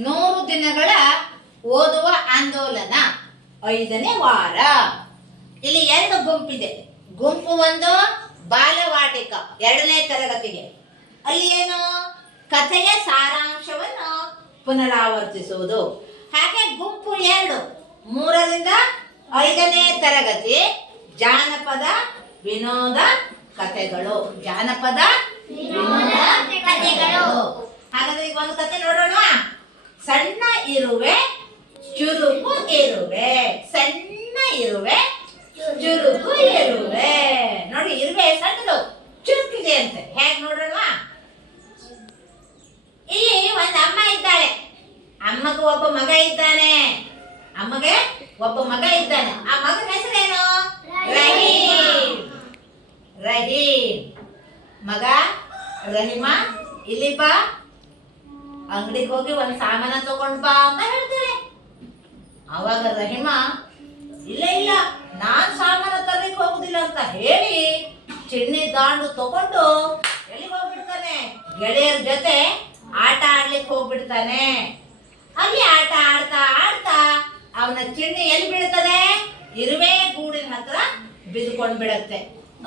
ನೂರು ದಿನಗಳ ಓದುವ ಆಂದೋಲನ. ಐದನೇ ವಾರ. ಇಲ್ಲಿ ಎರಡು ಗುಂಪಿದೆ. ಗುಂಪು ಒಂದು ಬಾಲವಾಟಿಕ, ಎರಡನೇ ತರಗತಿಗೆ. ಅಲ್ಲಿ ಏನು? ಕಥೆಯ ಸಾರಾಂಶವನ್ನು ಪುನರಾವರ್ತಿಸುವುದು. ಹಾಗೆ ಗುಂಪು ಎರಡು, ಮೂರರಿಂದ ಐದನೇ ತರಗತಿ, ಜಾನಪದ ವಿನೋದ ಕಥೆಗಳು. ಜಾನಪದ ವಿನೋದ ಕಥೆಗಳು. ಹಾಗಾದ್ರೆ ಈಗ ಒಂದು ಕಥೆ ನೋಡೋಣ ಸಣ್ಣ ಇರುವೆ, ಚುರುಕು ಇರುವೆ. ಸಣ್ಣ ಇರುವೆ, ಚುರುಕು ಇರುವೆ. ನೋಡಿ, ಇರುವೆ ಸಣ್ಣದು, ಚುರುಕಿದೆ ಅಂತ. ಹೇಗೆ ನೋಡೋಣ ಇಲ್ಲಿ ಒಂದು ಅಮ್ಮ ಇದ್ದಾಳೆ. ಅಮ್ಮಗೆ ಒಬ್ಬ ಮಗ ಇದ್ದಾನೆ. ಅಮ್ಮಗೆ ಒಬ್ಬ ಮಗ ಇದ್ದಾನೆ. ಆ ಮಗನ ಹೆಸರೇನು? ರಹೀಮ್. ರಹೀಮ್. ಮಗ ರಹಿಮಾ. ಇಲ್ಲಿ ಬಾ ಅಂಗಡಿಗೆ ಹೋಗಿ ಒಂದ್ ಸಾಮಾನ ತಗೊಂಡ್ ಬಾ ಅಂತ ಹೇಳ್ತಾರೆ. ಅವಾಗ ರಹಿಮ, ಇಲ್ಲ ಇಲ್ಲ, ನಾನ್ ಸಾಮಾನ ತರಲಿಕ್ಕೆ ಹೋಗುದಿಲ್ಲ ಅಂತ ಹೇಳಿ ಚಿನ್ನಿ ದಾಂಡು ತಗೊಂಡು ಎಲ್ಲಿಗೆ ಹೋಗ್ಬಿಡ್ತಾನೆ? ಗೆಳೆಯರ ಜೊತೆ ಆಟ ಆಡ್ಲಿಕ್ಕೆ ಹೋಗ್ಬಿಡ್ತಾನೆ. ಅಲ್ಲಿ ಆಟ ಆಡ್ತಾ ಆಡ್ತಾ ಅವನ ಚಿಣ್ಣಿ ಎಲ್ಲಿ ಬಿಡ್ತಾನೆ ಇರುವೆ ಗೂಡಿನ ಹತ್ರ ಬಿದ್ದುಕೊಂಡ್ ಬಿಡತ್ತೆ.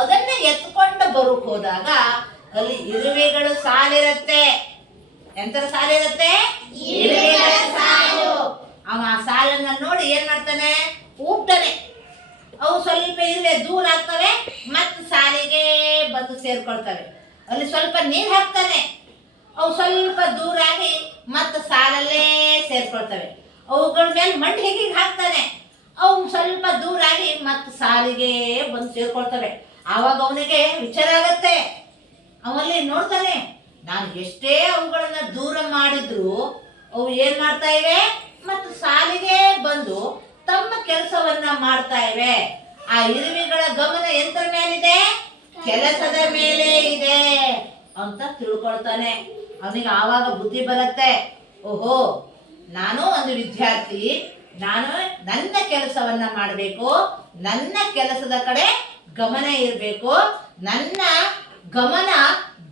ಅದನ್ನ ಎತ್ಕೊಂಡು ಬರೋಕ್ ಹೋದಾಗ ಅಲ್ಲಿ ಇರುವೆಗಳು ಸಾಲಿರತ್ತೆ. ಎಂತರ ಸಾಲ ಇರುತ್ತೆ? ಸಾಲು. ಅವ ಆ ಸಾಲನ್ನ ನೋಡಿ ಏನ್ ಮಾಡ್ತಾನೆ? ಊಗ್ತಾನೆ ಅವು ಸ್ವಲ್ಪ ಇಲ್ಲೇ ದೂರ ಆಗ್ತವೆ ಮತ್ತೆ ಸಾಲಿಗೆ ಬಂದು ಸೇರ್ಕೊಳ್ತವೆ. ಅಲ್ಲಿ ಸ್ವಲ್ಪ ನೀರು ಹಾಕ್ತಾನೆ. ಅವು ಸ್ವಲ್ಪ ದೂರ ಆಗಿ ಮತ್ತೆ ಸಾಲಲ್ಲೇ ಸೇರ್ಕೊಳ್ತವೆ. ಅವುಗಳ ಮೇಲೆ ಮಣ್ಣು ಹೇಗೆ ಹಾಕ್ತಾನೆ. ಅವು ಸ್ವಲ್ಪ ದೂರ ಆಗಿ ಮತ್ತೆ ಸಾಲಿಗೆ ಬಂದು ಸೇರ್ಕೊಳ್ತವೆ. ಆವಾಗ ಅವನಿಗೆ ವಿಚಾರ ಆಗತ್ತೆ. ಅವಲ್ಲಿ ನೋಡ್ತಾನೆ ನಾನು ಎಷ್ಟೇ ಅವುಗಳನ್ನ ದೂರ ಮಾಡಿದ್ರು ಅವು ಏನ್ ಮಾಡ್ತಾ ಇವೆ? ಮತ್ತು ಸಾಲಿಗೆ ಬಂದು ತಮ್ಮ ಕೆಲಸವನ್ನ ಮಾಡ್ತಾ ಇವೆ. ಆ ಇರುವೆಗಳ ಗಮನ ಎಂತರ ಮೇಲಿದೆ? ಕೆಲಸದ ಮೇಲೆ ಇದೆ ಅಂತ ತಿಳ್ಕೊಳ್ತಾನೆ. ಅವನಿಗೆ ಆವಾಗ ಬುದ್ಧಿ ಬರುತ್ತೆ. ಓಹೋ, ನಾನು ಒಂದು ವಿದ್ಯಾರ್ಥಿ. ನಾನು ನನ್ನ ಕೆಲಸವನ್ನ ಮಾಡಬೇಕು. ನನ್ನ ಕೆಲಸದ ಕಡೆ ಗಮನ ಇರಬೇಕು. ನನ್ನ ಗಮನ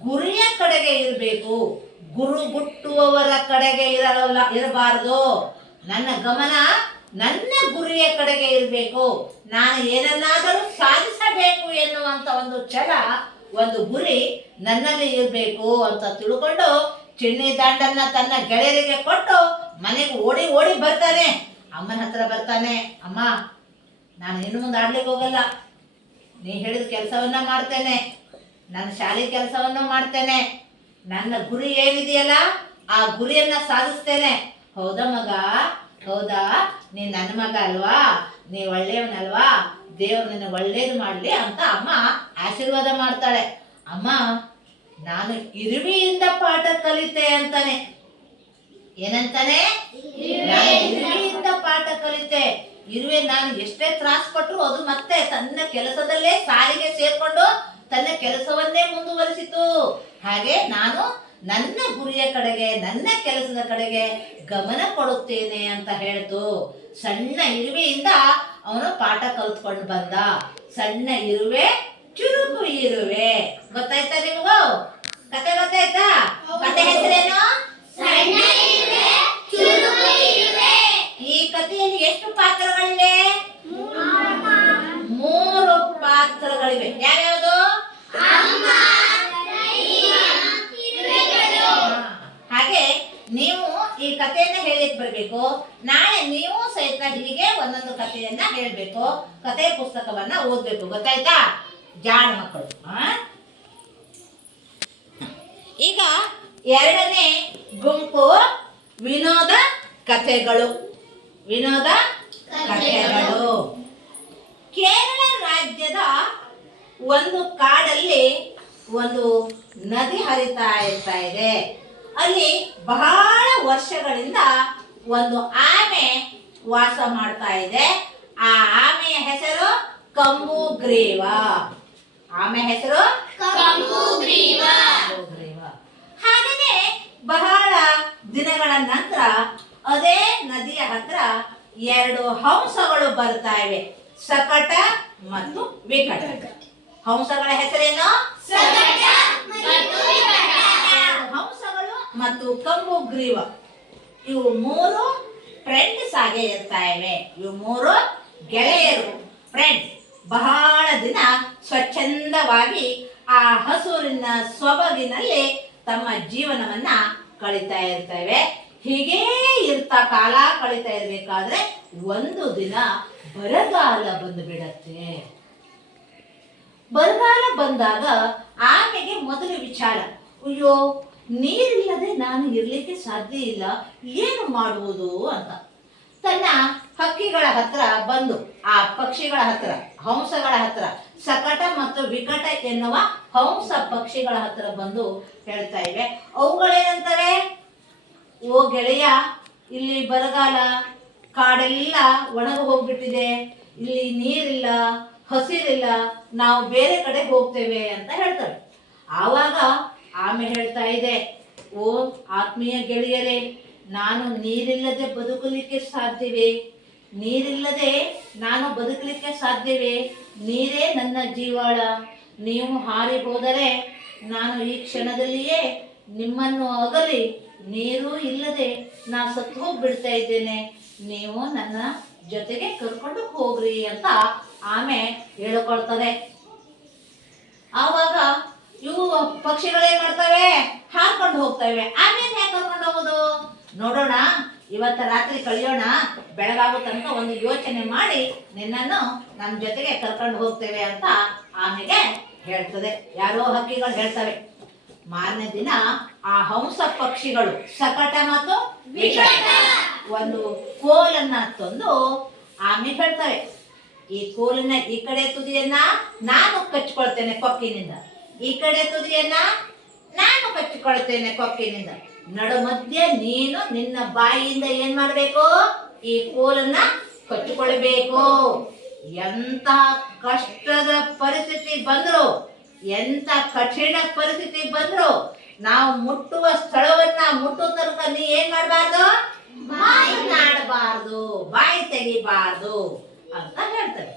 ಗುರಿಯ ಕಡೆಗೆ ಇರಬೇಕು. ಗುರು ಗುಟ್ಟುವವರ ಕಡೆಗೆ ಇರಲ್ಲ, ಇರಬಾರದು. ನನ್ನ ಗಮನ ನನ್ನ ಗುರಿಯ ಕಡೆಗೆ ಇರಬೇಕು. ನಾನು ಏನನ್ನಾದರೂ ಸಾಧಿಸಬೇಕು ಎನ್ನುವಂತ ಒಂದು ಛಲ, ಒಂದು ಗುರಿ ನನ್ನಲ್ಲಿ ಇರಬೇಕು ಅಂತ ತಿಳ್ಕೊಂಡು ಚಿಣ್ಣಿ ದಾಂಡನ್ನ ತನ್ನ ಗೆಳೆಯರಿಗೆ ಕೊಟ್ಟು ಮನೆಗೆ ಓಡಿ ಓಡಿ ಬರ್ತಾನೆ. ಅಮ್ಮನ ಹತ್ರ ಬರ್ತಾನೆ, ಅಮ್ಮ, ನಾನು ಇನ್ನು ಮುಂದೆ ಆಡ್ಲಿಕ್ಕೆ ಹೋಗಲ್ಲ. ನೀ ಹೇಳಿದ ಕೆಲಸವನ್ನ ಮಾಡ್ತೇನೆ. ನನ್ನ ಶಾಲೆ ಕೆಲಸವನ್ನು ಮಾಡ್ತೇನೆ. ನನ್ನ ಗುರಿ ಏನಿದೆಯಲ್ಲ, ಆ ಗುರಿಯನ್ನ ಸಾಧಿಸ್ತೇನೆ. ಹೌದಾ ಮಗ? ಹೌದಾ? ನೀ ನನ್ನ ಮಗ ಅಲ್ವಾ? ನೀ ಒಳ್ಳೆಯವನಲ್ವಾ? ದೇವ್ರು ನಿನ್ನ ಒಳ್ಳೇದು ಮಾಡ್ಲಿ ಅಂತ ಅಮ್ಮ ಆಶೀರ್ವಾದ ಮಾಡ್ತಾಳೆ. ಅಮ್ಮ, ನಾನು ಇರುವಿಯಿಂದ ಪಾಠ ಕಲಿತೆ ಅಂತಾನೆ. ಏನಂತಾನೆ? ಇರುವಿಯಿಂದ ಪಾಠ ಕಲಿತೆ. ಇರುವೆ ನಾನು ಎಷ್ಟೇ ತ್ರಾಸ್ ಕೊಟ್ಟರು ಅದು ಮತ್ತೆ ತನ್ನ ಕೆಲಸದಲ್ಲೇ ಸಾರಿಗೆ ಸೇರ್ಕೊಂಡು ತನ್ನ ಕೆಲಸವನ್ನೇ ಮುಂದುವರಿಸಿತು. ಹಾಗೆ ನಾನು ನನ್ನ ಗುರಿಯ ಕಡೆಗೆ ನನ್ನ ಕೆಲಸದ ಕಡೆಗೆ ಗಮನ ಕೊಡುತ್ತೇನೆ ಅಂತ ಹೇಳ್ತು ಸಣ್ಣ ಇರುವೆಯಿಂದ ಅವನು ಪಾಠ ಕಲ್ತ್ಕೊಂಡು ಬಂದ. ಸಣ್ಣ ಇರುವೆ ಚುರುಕು ಇರುವೆ. ಗೊತ್ತಾಯ್ತಾ ನಿಮಗೂ? ಕತೆ ಗೊತ್ತಾಯ್ತಾ? ಕತೆ ಹೆಸರೇನು. ಈ ಕಥೆಯಲ್ಲಿ ಎಷ್ಟು ಪಾತ್ರಗಳಿವೆ? ಮೂರು ಪಾತ್ರಗಳಿವೆ. ಯಾವ್ಯಾವುದು ಕಥೆಯನ್ನ ಹೇಳ್ಬೇಕು. ಕಥೆ ಪುಸ್ತಕವನ್ನ ಓದ್ಬೇಕು. ಗೊತ್ತಾಯ್ತಾ? ಜಾಣ ಮಕ್ಕಳು? ಈಗ ಎರಡನೇ ಗುಂಪು ವಿನೋದ ಕಥೆಗಳು. ವಿನೋದ ಕಥೆಗಳು. ಕೇರಳ ರಾಜ್ಯದ ಒಂದು ಕಾಡಲ್ಲಿ ಒಂದು ನದಿ ಹರಿತಾ ಇರ್ತಾ ಇದೆ. ಅಲ್ಲಿ ಬಹಳ ವರ್ಷಗಳಿಂದ ಒಂದು ಆಮೆ ವಾಸ ಮಾಡ್ತಾ ಇದೆ. ಆ ಆಮೆಯ ಹೆಸರು ಕಂಬು ಗ್ರೀವ. ಆಮೆ ಹೆಸರು. ಕಂಬುಗ್ರೀವ. ಹಾಗೇನೆ ಬಹಳ ದಿನಗಳ ನಂತರ ಅದೇ ನದಿಯ ಹತ್ರ ಎರಡು ಹಂಸಗಳು ಬರ್ತಾ ಇವೆ. ಸಕಟ ಮತ್ತು ವಿಕಟ. ಹಂಸಗಳ ಹೆಸರೇನು? ಹಂಸಗಳು ಮತ್ತು ಕಂಬು ಗ್ರೀವ. ಇವು ಮೂರು ಫ್ರೆಂಡ್ಸ್ ಆಗೇ ಇರ್ತಾ ಇವೆ ಇವು ಮೂರು ಗೆಳೆಯರು. ಫ್ರೆಂಡ್ಸ್ ಬಹಳ ದಿನ ಸ್ವಚ್ಛಂದವಾಗಿ ಆ ಹಸುರಿನ ಸೊಬಗಿನಲ್ಲಿ ತಮ್ಮ ಜೀವನವನ್ನ ಕಳೀತಾ ಇರ್ತೇವೆ ಹೀಗೇ ಇರ್ತಾ ಕಾಲ ಕಳೀತಾ ಇರ್ಬೇಕಾದ್ರೆ ಒಂದು ದಿನ ಬರಗಾಲ ಬಂದು ಬಿಡತ್ತೆ ಬರಗಾಲ ಬಂದಾಗ ಆಮೆಗೆ ಮೊದಲು ವಿಚಾರ, ಅಯ್ಯೋ ನೀರಿಲ್ಲದೆ ನಾನು ಇರಲಿಕ್ಕೆ ಸಾಧ್ಯ ಇಲ್ಲ, ಏನು ಮಾಡುವುದು ಅಂತ. ತನ್ನ ಹಕ್ಕಿಗಳ ಹತ್ರ ಬಂದು, ಆ ಪಕ್ಷಿಗಳ ಹತ್ರ, ಹಂಸಗಳ ಹತ್ರ, ಸಕಟ ಮತ್ತು ವಿಕಟ ಎನ್ನುವ ಹಂಸ ಪಕ್ಷಿಗಳ ಹತ್ರ ಬಂದು ಹೇಳ್ತಾ ಇವೆ. ಅವುಗಳೇನಂತಾರೆ? ಓ ಗೆಳೆಯ, ಇಲ್ಲಿ ಬರಗಾಲ, ಕಾಡೆಲ್ಲ ಒಣಗಿ ಹೋಗ್ಬಿಟ್ಟಿದೆ, ಇಲ್ಲಿ ನೀರಿಲ್ಲ, ಹಸಿರಿಲ್ಲ, ನಾವು ಬೇರೆ ಕಡೆ ಹೋಗ್ತೇವೆ ಅಂತ ಹೇಳ್ತಾರೆ. ಆವಾಗ ಆಮೆ ಹೇಳ್ತಾ ಇದೆ, ಓ ಆತ್ಮೀಯ ಗೆಳೆಯರೇ, ನಾನು ನೀರಿಲ್ಲದೆ ಬದುಕಲಿಕ್ಕೆ ಸಾಧ್ಯವೇ? ನೀರಿಲ್ಲದೆ ನಾನು ಬದುಕಲಿಕ್ಕೆ ಸಾಧ್ಯವೇ? ನೀರೇ ನನ್ನ ಜೀವಾಳ. ನೀವು ಹಾರಿ ಹೋದರೆ ನಾನು ಈ ಕ್ಷಣದಲ್ಲಿಯೇ ನಿಮ್ಮನ್ನು ಅಗಲಿ, ನೀರು ಇಲ್ಲದೆ ನಾ ಸತ್ತು ಹೋಗ್ಬಿಡ್ತಾ ಇದ್ದೇನೆ. ನೀವು ನನ್ನ ಜೊತೆಗೆ ಕರ್ಕೊಂಡು ಹೋಗ್ರಿ ಅಂತ ಆಮೆ ಹೇಳಿಕೊಳ್ತದೆ. ಆವಾಗ ಇವು ಪಕ್ಷಿಗಳೇನ್ ಮಾಡ್ತವೆ? ಹಾರ್ಕೊಂಡು ಹೋಗ್ತವೆ. ಆಮೇಲೆ ಯಾಕೆ ಕರ್ಕೊಂಡು ಹೋಗೋದು? ನೋಡೋಣ, ಇವತ್ತ ರಾತ್ರಿ ಕಳಿಯೋಣ ಬೆಳಗಾಗೋ ತನಕ ಒಂದು ಯೋಚನೆ ಮಾಡಿ ನಿನ್ನನ್ನು ನಮ್ಮ ಜೊತೆಗೆ ಕರ್ಕೊಂಡು ಹೋಗ್ತೇವೆ ಅಂತ ಆಮೆಗೆ ಹೇಳ್ತದೆ. ಯಾರೋ ಹಕ್ಕಿಗಳು ಹೇಳ್ತವೆ. ಮಾರನೇ ದಿನ ಆ ಹಂಸ ಪಕ್ಷಿಗಳು, ಸಕಟ ಮತ್ತು ಒಂದು ಕೋಲನ್ನ ತಂದು ಆಮೆ ಹೇಳ್ತವೆ ಈ ಕೋಲಿನ ಈ ಕಡೆ ತುದಿಯನ್ನ ನಾನು ಕಚ್ಕೊಳ್ತೇನೆ ಕೊಕ್ಕಿನಿಂದ ಈ ಕಡೆ ತುದಿಯನ್ನ ನಾನು ಕಚ್ಚಿಕೊಳ್ತೇನೆ ಕೊಕ್ಕಿನಿಂದ. ನಡು ಮಧ್ಯೆ ನೀನು ನಿನ್ನ ಬಾಯಿಯಿಂದ ಏನ್ ಮಾಡ್ಬೇಕು? ಈ ಕೋಲನ್ನ ಕಚ್ಚಿಕೊಳ್ಬೇಕು. ಎಂತ ಕಷ್ಟದ ಪರಿಸ್ಥಿತಿ ಬಂದ್ರು ಎಂತ ಕಠಿಣ ಪರಿಸ್ಥಿತಿ ಬಂದ್ರು, ನಾವು ಮುಟ್ಟುವ ಸ್ಥಳವನ್ನ ಮುಟ್ಟುವ ತನಕ ನೀ ಏನ್ ಮಾಡಬಾರ್ದು? ಮಾತನಾಡಬಾರ್ದು, ಬಾಯಿ ತೆಗಿಬಾರ್ದು ಅಂತ ಹೇಳ್ತಾರೆ.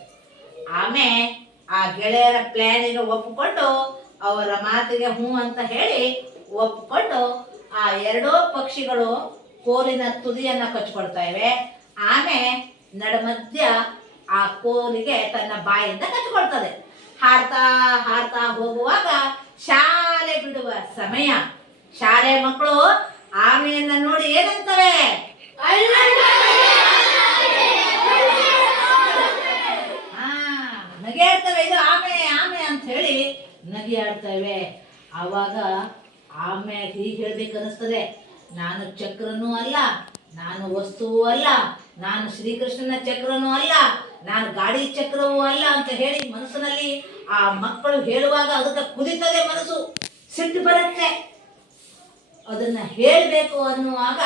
ಆಮೇಲೆ ಆ ಗೆಳೆಯರ ಪ್ಲಾನಿಗೆ ಒಪ್ಪಿಕೊಂಡು ಅವರ ಮಾತಿಗೆ ಹ್ಞೂ ಅಂತ ಹೇಳಿ ಒಪ್ಪಿಕೊಂಡು ಆ ಎರಡೂ ಪಕ್ಷಿಗಳು ಕೋಲಿನ ತುದಿಯನ್ನು ಕಚ್ಕೊಳ್ತಾ ಇವೆ. ಆಮೆ ನಡಮಧ್ಯ ಆ ಕೋಲಿಗೆ ತನ್ನ ಬಾಯಿಂದ ಕಚ್ಕೊಳ್ತದೆ. ಹಾರ್ತಾ ಹಾರ್ತಾ ಹೋಗುವಾಗ ಶಾಲೆ ಬಿಡುವ ಸಮಯ. ಶಾಲೆ ಮಕ್ಕಳು ಆಮೆಯನ್ನ ನೋಡಿ ಏನಂತವೆ? ಆ, ನಗೆ ಆಡ್ತವೆ ಇದು ಆಮೆ ಆಮೆ ಅಂತ ಹೇಳಿ ನಗೆ ಆಡ್ತವೆ ಆವಾಗ ಆಮೆ ಹೀಗೆ ಹೇಳ್ಬೇಕು ಅನಿಸ್ತದೆ ನಾನು ಚಕ್ರನೂ ಅಲ್ಲ ನಾನು ವಸ್ತುವೂ ಅಲ್ಲ ನಾನು ಶ್ರೀಕೃಷ್ಣನ ಚಕ್ರನೂ ಅಲ್ಲ ನಾನು ಗಾಡಿ ಚಕ್ರವೂ ಅಲ್ಲ ಅಂತ ಹೇಳಿ ಮನಸ್ಸಿನಲ್ಲಿ ಆ ಮಕ್ಕಳು ಹೇಳುವಾಗ ಅದಕ್ಕೆ ಕುದಿತದೆ ಮನಸ್ಸು ಸಿಟ್ಟು ಬರುತ್ತೆ. ಅದನ್ನ ಹೇಳ್ಬೇಕು ಅನ್ನುವಾಗ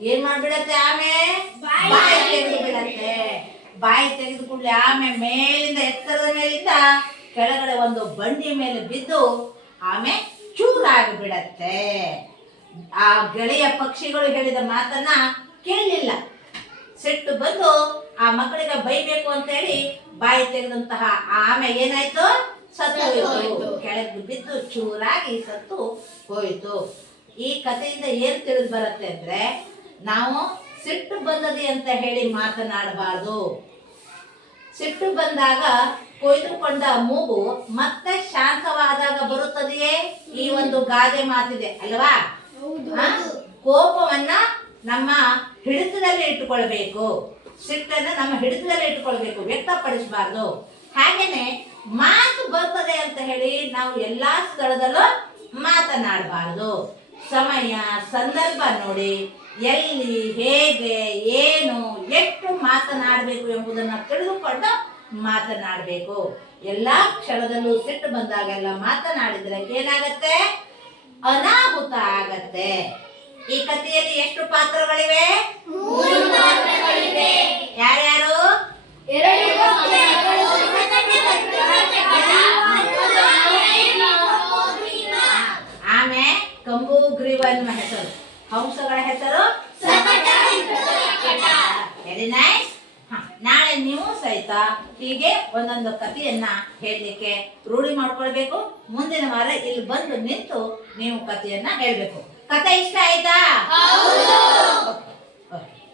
ಏನ್ ಮಾಡ್ಬಿಡತ್ತೆ ಆಮೆ? ಬಾಯಿ ತೆಗೆದು ಬಿಡತ್ತೆ. ಬಾಯಿ ತೆಗೆದುಕೊಳ್ಳಿ ಆಮೆ ಮೇಲಿಂದ ಎತ್ತರದ ಮೇಲಿಂದ ಕೆಳಗಡೆ ಒಂದು ಬಂಡಿ ಮೇಲೆ ಬಿದ್ದು ಆಮೆ ಚೂರಾಗಿ ಬಿಡತ್ತೆ ಆ ಗೆಳೆಯ ಪಕ್ಷಿಗಳು ಹೇಳಿದ ಮಾತನ್ನ ಕೇಳಲಿಲ್ಲ. ಸಿಟ್ಟು ಬಂದು ಆ ಮಕ್ಕಳಿಗೆ ಬೈಬೇಕು ಅಂತ ಹೇಳಿ ಬಾಯಿ ತೆಗೆದಂತಹ ಆಮೆ ಏನಾಯ್ತು? ಸತ್ತು ಹೋಯಿತು. ಕೆಳಗೆ ಬಿದ್ದು ಚೂರಾಗಿ ಸತ್ತು ಹೋಯಿತು. ಈ ಕಥೆಯಿಂದ ಏನ್ ತಿಳಿದು ಬರುತ್ತೆ ಅಂದ್ರೆ ನಾವು ಸಿಟ್ಟು ಬಂದದಿ ಅಂತ ಹೇಳಿ ಮಾತನಾಡಬಾರ್ದು. ಸಿಟ್ಟು ಬಂದಾಗ ಕೊಯ್ದುಕೊಂಡ ಮೂಗು ಮತ್ತೆ ಶಾಂತವಾದಾಗ ಬರುತ್ತದೆಯೇ? ಈ ಒಂದು ಗಾದೆ ಮಾತಿದೆ ಅಲ್ವಾ? ಕೋಪವನ್ನ ನಮ್ಮ ಹಿಡಿತದಲ್ಲಿ ಇಟ್ಟುಕೊಳ್ಬೇಕು. ಸಿಟ್ಟನ್ನ ನಮ್ಮ ಹಿಡಿತದಲ್ಲಿ ಇಟ್ಟುಕೊಳ್ಬೇಕು. ವ್ಯಕ್ತಪಡಿಸಬಾರ್ದು. ಹಾಗೇನೆ ಮಾತು ಬರ್ತದೆ ಅಂತ ಹೇಳಿ ನಾವು ಎಲ್ಲಾ ಸ್ಥಳದಲ್ಲೂ ಮಾತನಾಡಬಾರ್ದು. ಸಮಯ ಸಂದರ್ಭ ನೋಡಿ ಎಲ್ಲಿ ಹೇಗೆ ಏನು ಎಷ್ಟು ಮಾತನಾಡಬೇಕು ಎಂಬುದನ್ನು ತಿಳಿದುಕೊಂಡು ಮಾತನಾಡಬೇಕು. ಎಲ್ಲಾ ಕ್ಷಣದಲ್ಲೂ ಸಿಟ್ಟು ಬಂದಾಗೆಲ್ಲ ಮಾತನಾಡಿದ್ರೆ ಏನಾಗತ್ತೆ? ಅನಾಹುತ ಆಗತ್ತೆ. ಈ ಕಥೆಯಲ್ಲಿ ಎಷ್ಟು ಪಾತ್ರಗಳಿವೆ? ಯಾರ್ಯಾರು? ಆಮೆ ಕಂಬು ಗ್ರೀವ ಎನ್ನುವ ಹೆಸರು. ಹಂಸಗಳ ಹೆಸರು? ವೆರಿ ನೈಸ್ ನಾಳೆ ನೀವು ಸಹಿತ ಹೀಗೆ ಒಂದೊಂದು ಕಥೆಯನ್ನ ಹೇಳಲಿಕ್ಕೆ ರೂಢಿ ಮಾಡ್ಕೊಳ್ಬೇಕು. ಮುಂದಿನ ವಾರ ಇಲ್ಲಿ ಬಂದು ನಿಂತು ನೀವು ಕಥೆಯನ್ನ ಹೇಳ್ಬೇಕು. ಕತೆ ಇಷ್ಟ ಆಯ್ತಾ?